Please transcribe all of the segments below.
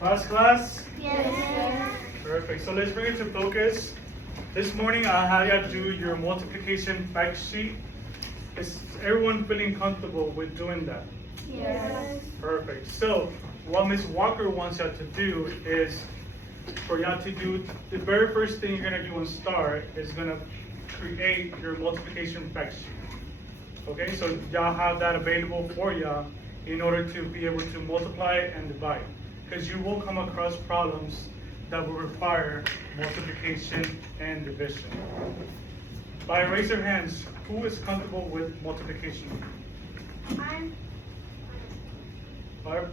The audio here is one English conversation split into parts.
Class? Yes. Perfect. So let's bring it to focus. This morning I had you do your multiplication fact sheet. Is everyone feeling comfortable with doing that? Yes. Perfect. So what Ms. Walker wants you to do is for y'all to do the very first thing you're gonna do on start is gonna create your multiplication fact sheet. Okay, so y'all have that available for y'all in order to be able to multiply and divide. Because you will come across problems that will require multiplication and division. By raise your hands, who is comfortable with multiplication?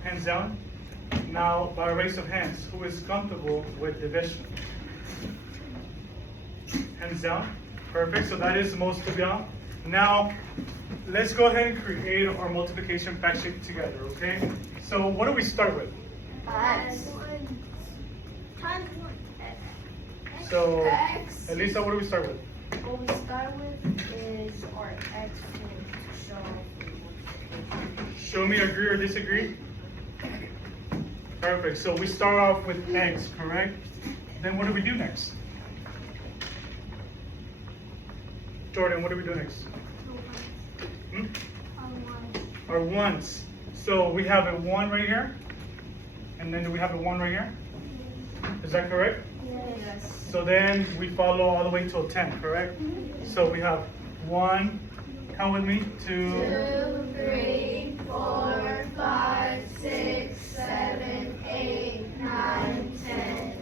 Hands down. Now, by raise of hands, who is comfortable with division? Hands down. Perfect. So that is most of y'all. Now, let's go ahead and create our multiplication fact sheet together, okay? So what do we start with? X. So, X. Elisa, what do we start with? What we start with is our X to show. Show me agree or disagree. Perfect. So we start off with X, correct? Then what do we do next? Jordan, what do we do next? Hmm? Our ones. So we have a 1 right here. And then do we have a 1 right here? Is that correct? Yes. So then we follow all the way till 10, correct? So we have 1, count with me, 2, 2, 3, 4, 5, 6, 7, 8, 9, 10.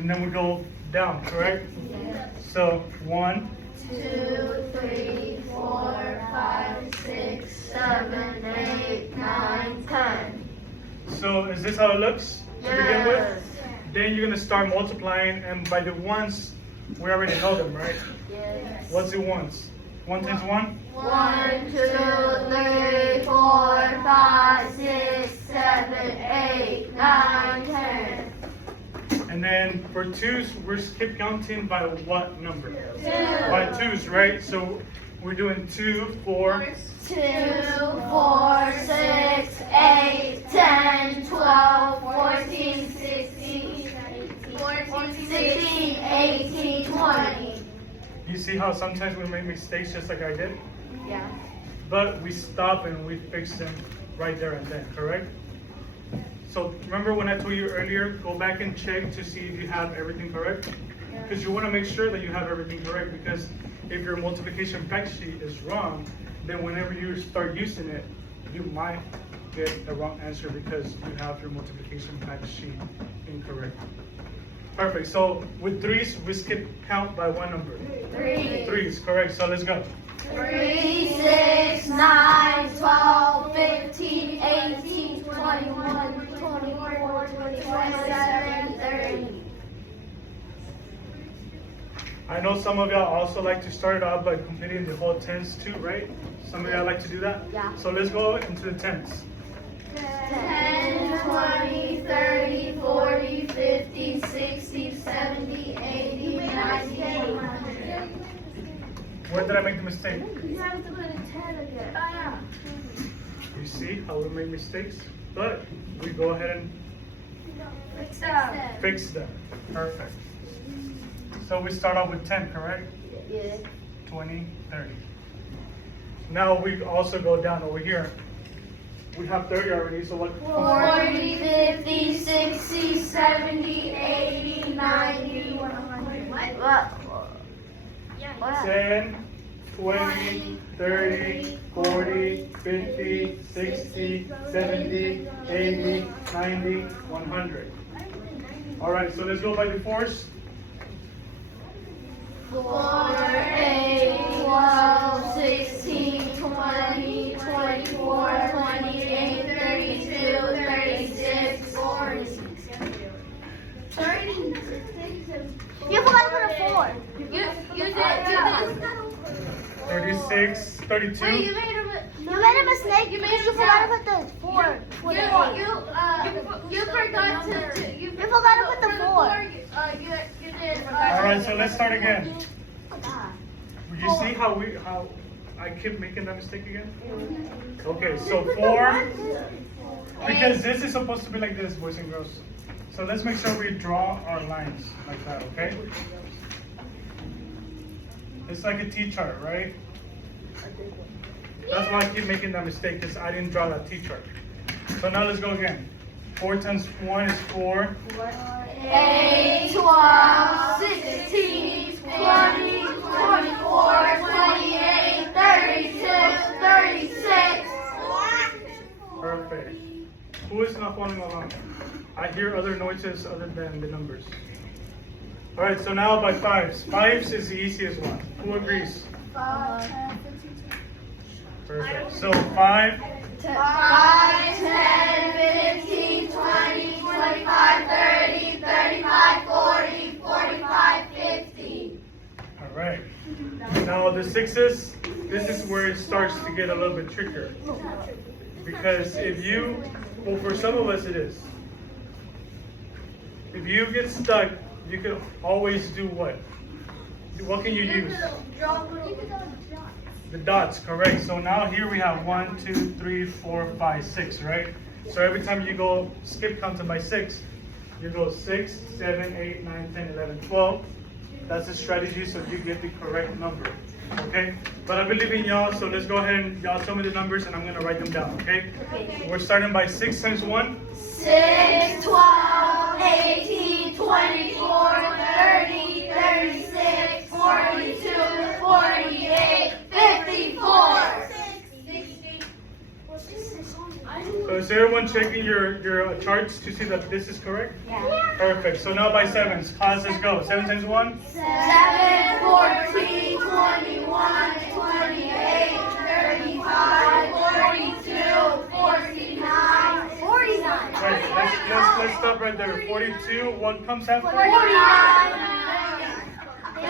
and then we go down, correct? Yes. So 1, 2, 3, 4, 5, 6, 7, 8, 9, 10. so is this how it looks to begin with? Then you're gonna start multiplying, and by the ones, we already know them, right? Yes. What's the ones? 1 times 1? 1, 2, 3, 4, 5, 6, 7, 8, 9, 10. And then for twos, we're skip counting by what number? 2. By twos, right? So we're doing 2, 4, 2, 4, 6, 8, 10, 12, 14, 16, 18, 20. You see how sometimes we make mistakes just like I did? Yeah. But we stop and we fix them right there and then, correct? So remember when I told you earlier, go back and check to see if you have everything correct? Because you want to make sure that you have everything correct, because if your multiplication fact sheet is wrong, then whenever you start using it, you might get a wrong answer because you have your multiplication fact sheet incorrect. Perfect. So with threes, we skip count by one number. 3. Threes, correct. So let's go. 3, 6, 9, 12, 15, 18, 21, 24, 27, 30. I know some of y'all also like to start it off by completing the whole tens too, right? Some of y'all like to do that? Yeah. So let's go into the tens. 10, 20, 30, 40, 50, 60, 70, 80, 90, 100. Where did I make the mistake? You have to put a 10 again. Oh, yeah. You see how we make mistakes? But we go ahead and Fix that. fix them. Perfect. So we start off with 10, correct? Yeah. 20, 30. Now we also go down over here. We have 30 already, so what? 40, 50, 60, 70, 80, 90, 100. What? 10, 20, 30, 40, 50, 60, 70, 80, 90, 100. All right, so let's go by the fours. 4, 8, 12, 16, 20, 24, 28, 32, 36, 40. 36. You forgot to put a 4. You did. 36, 32. Wait, you made a mistake. You forgot to put the 4. You forgot to. You forgot to put the 4. You did. All right, so let's start again. You see how I keep making that mistake again? Okay, so 4. Because this is supposed to be like this, boys and girls. So let's make sure we draw our lines like that, okay? It's like a T-chart, right? That's why I keep making that mistake, because I didn't draw that T-chart. So now let's go again. 4 times 1 is 4. 8, 12, 16, 20, 24, 28, 32, 36. Perfect. Who is not following along? I hear other noises other than the numbers. All right, so now by fives. Fives is the easiest one. Who agrees? 5, 10, 15, Perfect. So 5, 5, 10, 15, 20, 25, 30, 35, 40, 45, 50. all right. Now the sixes, this is where it starts to get a little bit trickier. Because if you, well, for some of us it is. If you get stuck, you can always do what? What can you use? The dots, correct. So now here we have 1, 2, 3, 4, 5, 6, right? So every time you go skip counting by 6, you go 6, 7, 8, 9, 10, 11, 12. That's a strategy so you get the correct number. Okay? But I believe in y'all, so let's go ahead and y'all tell me the numbers and I'm gonna write them down, okay? We're starting by 6 times 1. 6, 12, 18, 24, 30, 36, 42, 48, 54. So is everyone checking your charts to see that this is correct? Yeah. Perfect. So now by sevens, class, let's go. 7 times 1. 7, 14, 21, 28, 35, 42, 49, 49. Right, let's stop right there. 42, what comes after? 49,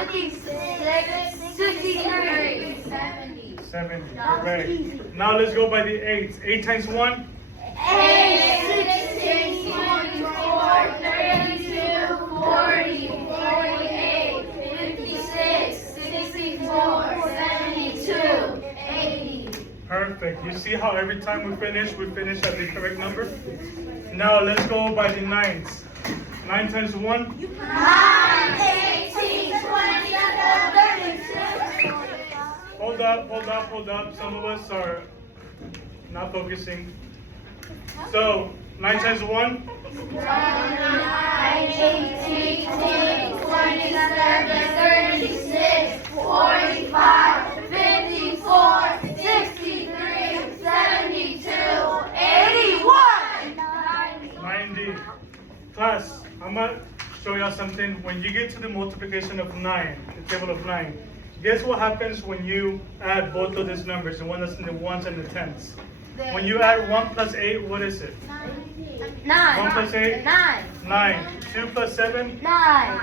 56, 63, 70. 70, correct. Now let's go by the 8s. 8 times 1? 8, 16, 24, 32, 40, 48, 56, 64, 72, 80. Perfect. You see how every time we finish at the correct number? Now let's go by the 9s. 9 times 1? 9, 18, 20, 36. Hold up. Some of us are not focusing. So, 9 times 1? 9, 18, 20, 27, 36, 45, 54, 63, 72, 81. 90. Class, I'm going to show y'all something. When you get to the multiplication of 9, the table of 9, guess what happens when you add both of these numbers, the one that's in the ones and the tens? When you add 1 plus 8, what is it? 9. 1 plus 8? 9. 9. 2 plus 7? 9.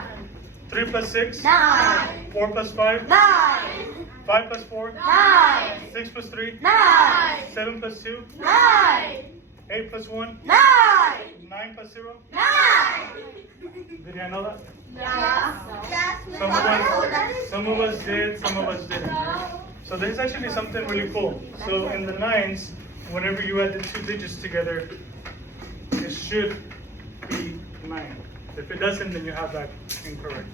3 plus 6? 9. 4 plus 5? 9. 5 plus 4? 9. 6 plus 3? 9. 7 plus 2? 9. 8 plus 1? 9. 9 plus 0? 9. Did you know that? Yeah. Some of us did, some of us didn't. So there's actually something really cool. So in the 9s, whenever you add the 2 digits together, it should be 9. If it doesn't, then you have that incorrect.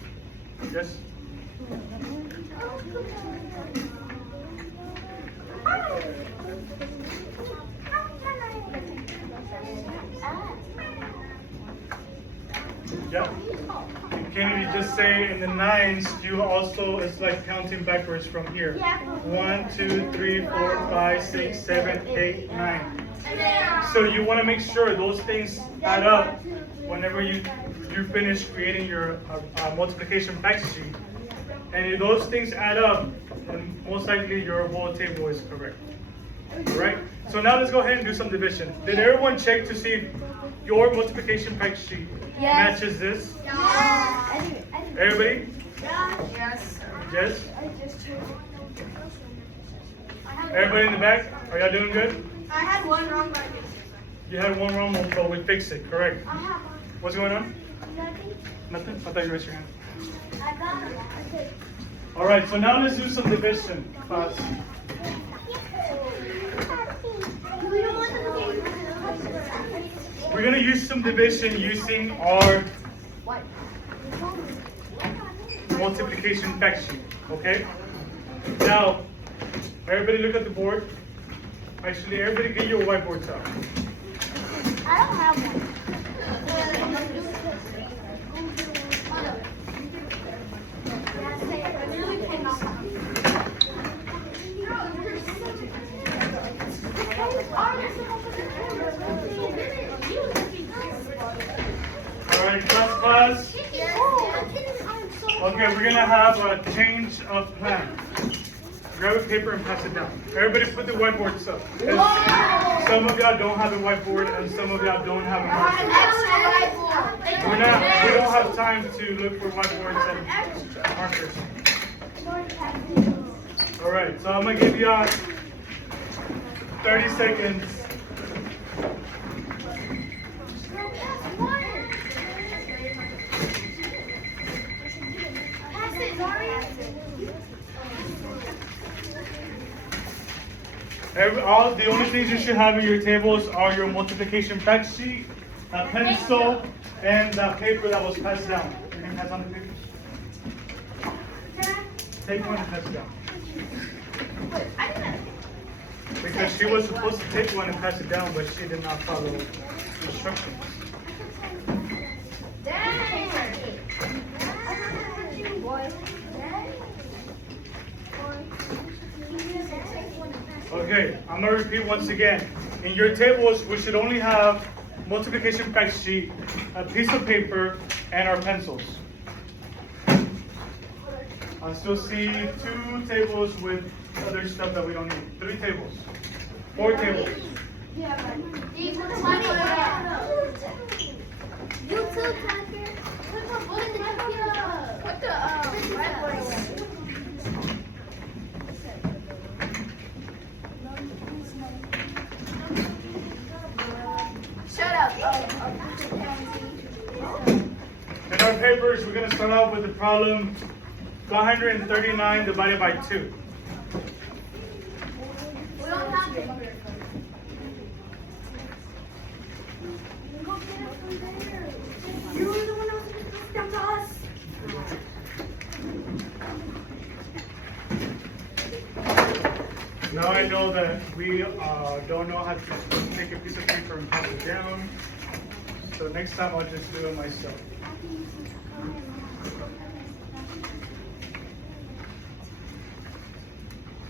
Yes? Yeah. Can you just say in the 9s, you also, it's like counting backwards from here. 1, 2, 3, 4, 5, 6, 7, 8, 9. So you want to make sure those things add up whenever you finish creating your multiplication fact sheet. And if those things add up, then most likely your whole table is correct. Right? So now let's go ahead and do some division. Did everyone check to see if your multiplication fact sheet matches this? Yes. Everybody? Yes. Yes? Everybody in the back? Are y'all doing good? I had one wrong, but You had one wrong, but we fixed it, correct? I have one. What's going on? Nothing. Nothing? I thought you raised your hand. I got it. Okay. All right, so now let's do some division, class. We don't want to we're gonna use some division using our multiplication fact sheet, okay? Now, everybody look at the board. Actually, everybody get your whiteboards out. I don't have one. Alright, class. Okay, we're gonna have a change of plan. Grab a paper and pass it down. Everybody put the whiteboards up. Some of y'all don't have a whiteboard and some of y'all don't have a marker. We don't have time to look for whiteboards and markers. Alright, so I'm gonna give y'all 30 seconds. The only things you should have in your tables are your multiplication fact sheet, a pencil, and the paper that was passed down. You can pass on the paper? Take one and pass it down. Because she was supposed to take one and pass it down, but she did not follow instructions. Okay, I'm gonna repeat once again. In your tables, we should only have multiplication fact sheet, a piece of paper, and our pencils. I still see 2 tables with other stuff that we don't need. 3 tables. 4 tables. You too, Tucker. What the whiteboard? Shut up. In our papers, we're going to start off with the problem 539 divided by 2. We don't have it. You were the one who was supposed to come to us. Now I know that we don't know how to take a piece of paper and pass it down. So next time I'll just do it myself.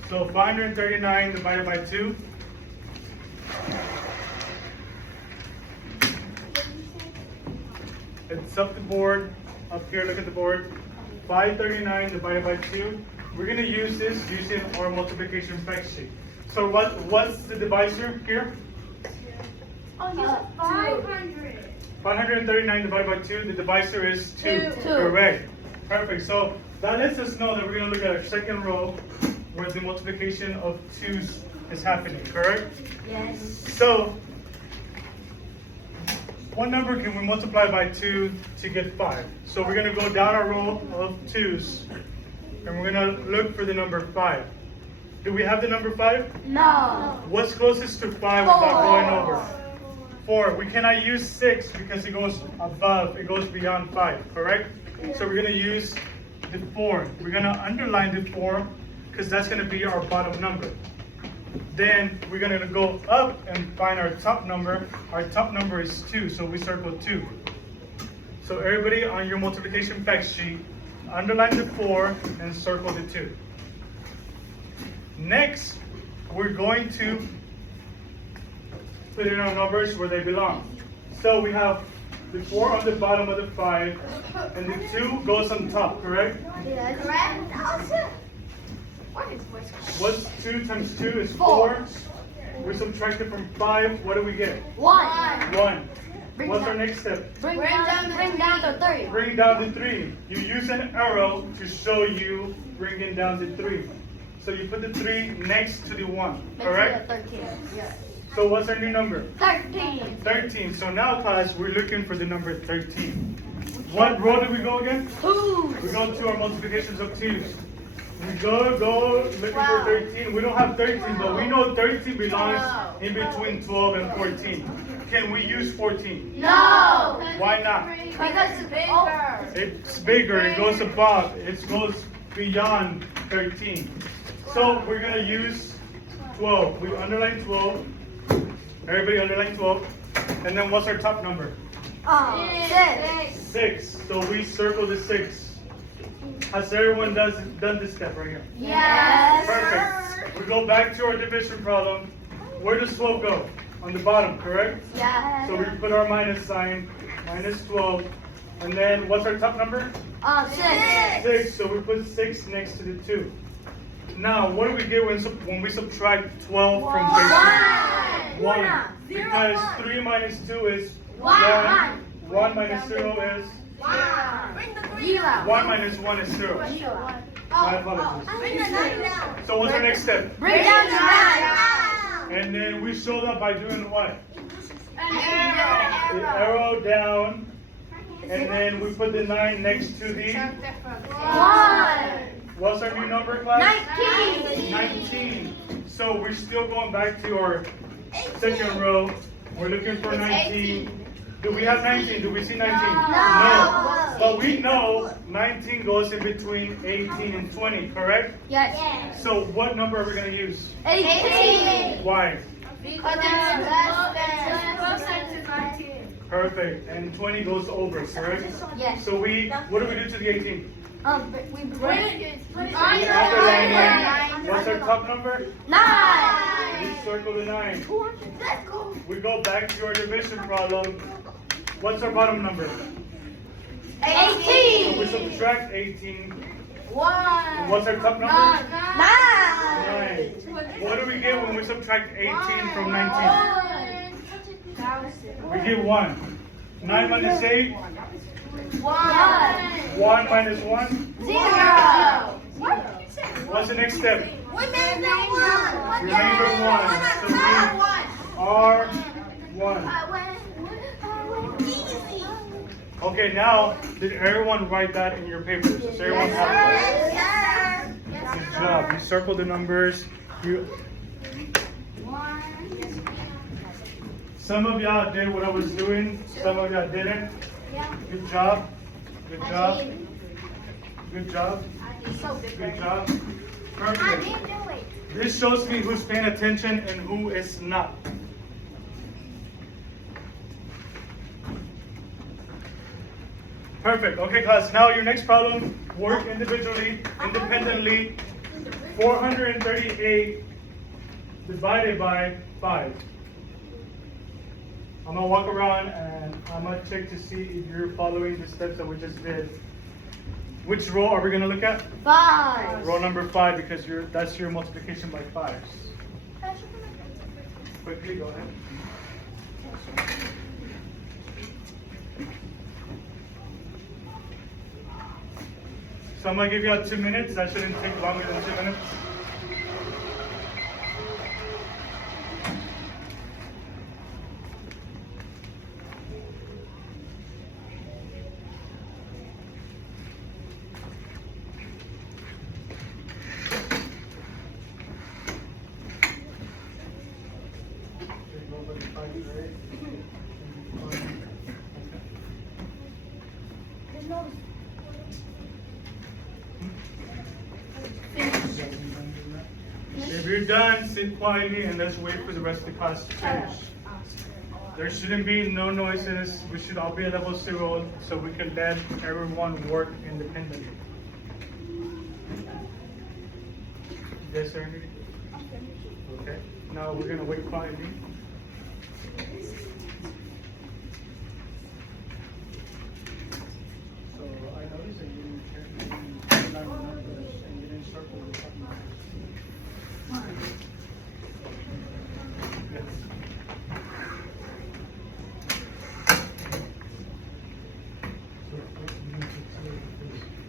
So 539 divided by 2. It's up the board. Up here, look at the board. 539 divided by 2. We're going to use this using our multiplication fact sheet. So what's the divisor here? Oh, you said 500. 539 divided by 2, the divisor is 2. Two. Correct. Perfect. So that lets us know that we're going to look at our second row where the multiplication of 2's is happening, correct? Yes. So what number can we multiply by 2 to get 5? So we're going to go down our row of 2's and we're going to look for the number 5. Do we have the number 5? No. What's closest to 5 without going over? 4. We cannot use 6 because it goes above, it goes beyond 5, correct? So we're going to use the 4. We're going to underline the 4 because that's going to be our bottom number. Then we're going to go up and find our top number. Our top number is 2, so we circle 2. So everybody on your multiplication fact sheet, underline the 4 and circle the 2. Next, we're going to put in our numbers where they belong. So we have the 4 on the bottom of the 5, and the 2 goes on top, correct? Yeah, correct. What's 2 times 2 is 4. We subtract it from 5. What do we get? 1. 1. What's our next step? Bring down to 3. Bring down to 3. You use an arrow to show you bringing down to 3. So you put the 3 next to the 1, correct? 13. Yeah. So what's our new number? 13. 13. So now, class, we're looking for the number 13. What row do we go again? 2. We go to our multiplications of 2's. We go looking for 13. We don't have 13, but we know 13 belongs in between 12 and 14. Can we use 14? No. Why not? Because it's bigger. It's bigger, it goes above, it goes beyond 13. So we're gonna use 12. We underline 12. Everybody underline 12. And then what's our top number? 6. 6. So we circle the 6. Has everyone done this step right here? Yes. Perfect. We go back to our division problem. Where does 12 go? On the bottom, correct? Yes. So we put our minus sign, minus 12. And then what's our top number? 6. 6. So we put 6 next to the 2. Now, what do we get when we subtract 12 from 13? 1. Because 3 minus 2 is 1. 1 minus 0 is 1 minus 1 is 0. My apologies. Bring the 9 down. So what's our next step? Bring down the 9. And then we show that by doing what? An The arrow down. And then we put the 9 next to the... 1. What's our new number, class? 19. 19. So we're still going back to our second row. We're looking for 19. Do we have 19? Do we see 19? No. But we know 19 goes in between 18 and 20, correct? Yes. So what number are we going to use? 18. Why? Because it's closer to 19. Perfect. And 20 goes over, correct? Yes. So what do we do to the 18? We bring it. Underline it. What's our top number? 9. We circle the 9. Let's go. We go back to our division problem. What's our bottom number? 18. We subtract 18. 1. What's our top number? 9. 9. What do we get when we subtract 18 from 19? We get 1. 9 minus 8? 1. 1 minus 1? 0. What's the next step? We made the 1. Remainder 1. So we are 1. Easy. Okay, now, did everyone write that in your papers? Does everyone have it? Good job. You circle the numbers. Some of y'all did what I was doing. Some of y'all didn't. Good job. Good job. Good job. Good job. Perfect. This shows me who's paying attention and who is not. Perfect. Okay, class. Now your next problem, work individually, independently. 438 divided by 5. I'm going to walk around and I'm going to check to see if you're following the steps that we just did. Which row are we going to look at? 5. Row number 5, because that's your multiplication by 5s. Quickly, go ahead. So I'm going to give you 2 minutes. That shouldn't take longer than 2 minutes. If you're done, sit quietly and let's wait for the rest of the class to finish. There shouldn't be no noises. We should all be at level 0 so we can let everyone work independently. Yes, sir? Okay. Now we're going to wait quietly. So I noticed that you didn't check numbers and you didn't circle the top numbers. Yes. So 14 minutes, it's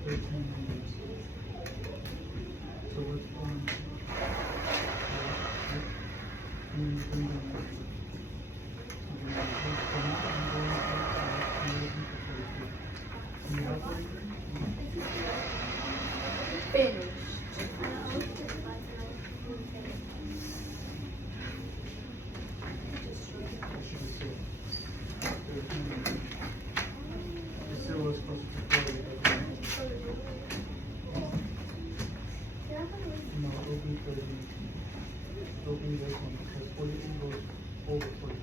13 minutes. So what's on? And then The zero is closer to 40. No, it'll be 30. It'll be this one because 43 goes over 40.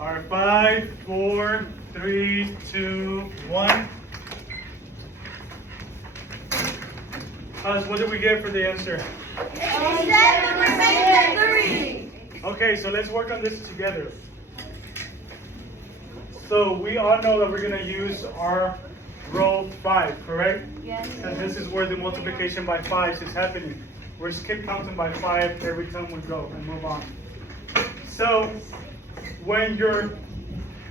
All right, 5, 4, 3, 2, 1. What did we get for the answer? Okay, so let's work on this together. So we all know that we're going to use our row 5, correct? Yes. Because this is where the multiplication by 5s is happening. We're skip counting by 5 every time we go and move on. So when your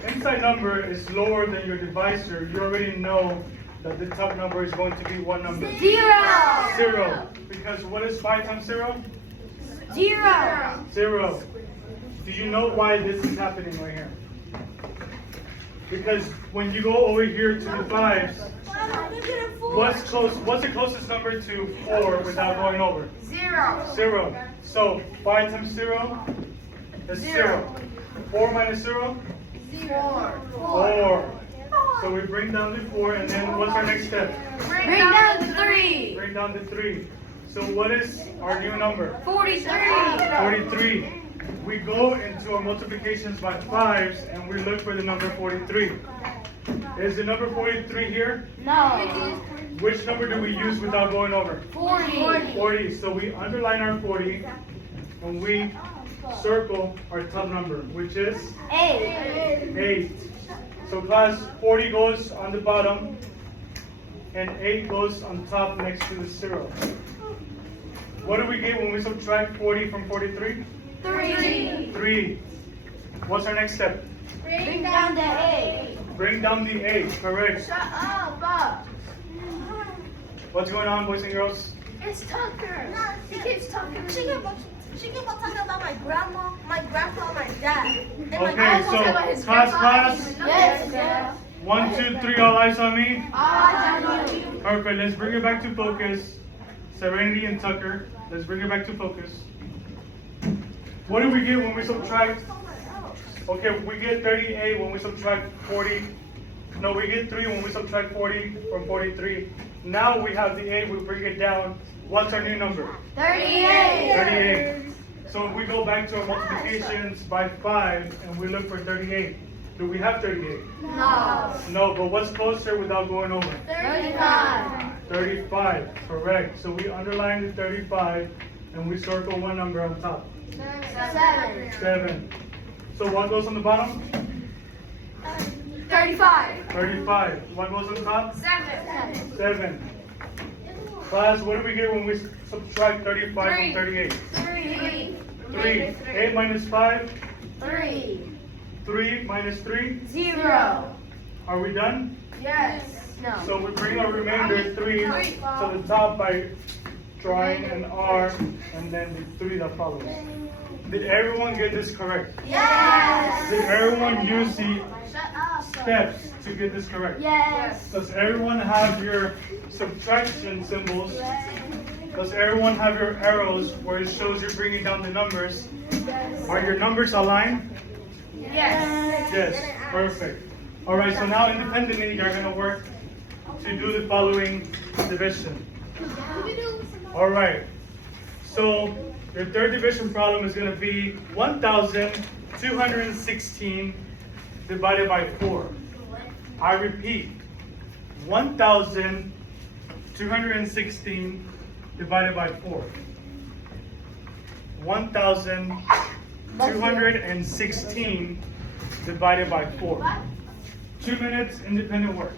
inside number is lower than your divisor, you already know that the top number is going to be what number? 0. 0. Because what is 5 times 0? 0. 0. Do you know why this is happening right here? Because when you go over here to the 5s, what's the closest number to 4 without going over? 0. 0. So 5 times 0 is 0. 4 minus 0? 4. So we bring down the 4, and then what's our next step? Bring down the 3. Bring down the 3. So what is our new number? 43. 43. We go into our multiplications by 5s, and we look for the number 43. Is the number 43 here? No. Which number do we use without going over? 40. 40. So we underline our 40, and we circle our top number, which is 8. 8. So class, 40 goes on the bottom, and 8 goes on top next to the 0. What do we get when we subtract 40 from 43? 3. 3. What's our next step? Bring down the 8. Bring down the 8, correct. Shut up, Bob. What's going on, boys and girls? It's Tucker. He keeps talking. She keeps talking about my grandma, my grandpa, my dad. And Okay, so class. Yes. 1, 2, 3, all eyes on me. I Perfect, let's bring it back to focus. Serenity and Tucker, let's bring it back to focus. What do we get when we subtract? Okay, we get 38 when we subtract 40. No, we get 3 when we subtract 40 from 43. Now we have the 8, we bring it down. What's our new number? 38. 38. So if we go back to our multiplications by 5 and we look for 38, do we have 38? No. No, but what's closer without going over? 35. 35, correct. So we underline the 35 and we circle one number on top. 7. 7. So what goes on the bottom? 35. 35. What goes on top? 7. 7. Class, what do we get when we subtract 35 from 38? 3. 3. 8 minus 5? 3. 3 minus 3? 0. Are we done? Yes. No. So we bring our remainder 3 to the top by drawing an R and then the 3 that follows. Did everyone get this correct? Yes. Did everyone use the Shut up. steps to get this correct? Yes. Does everyone have your subtraction symbols? Does everyone have your arrows where it shows you're bringing down the numbers? Are your numbers aligned? Yes. Yes, perfect. All right, so now independently, you're going to work to do the following division. All right, so your third division problem is going to be 1,216 divided by 4. I repeat, 1,216 divided by 4. 1,216 divided by 4. 2 minutes independent work.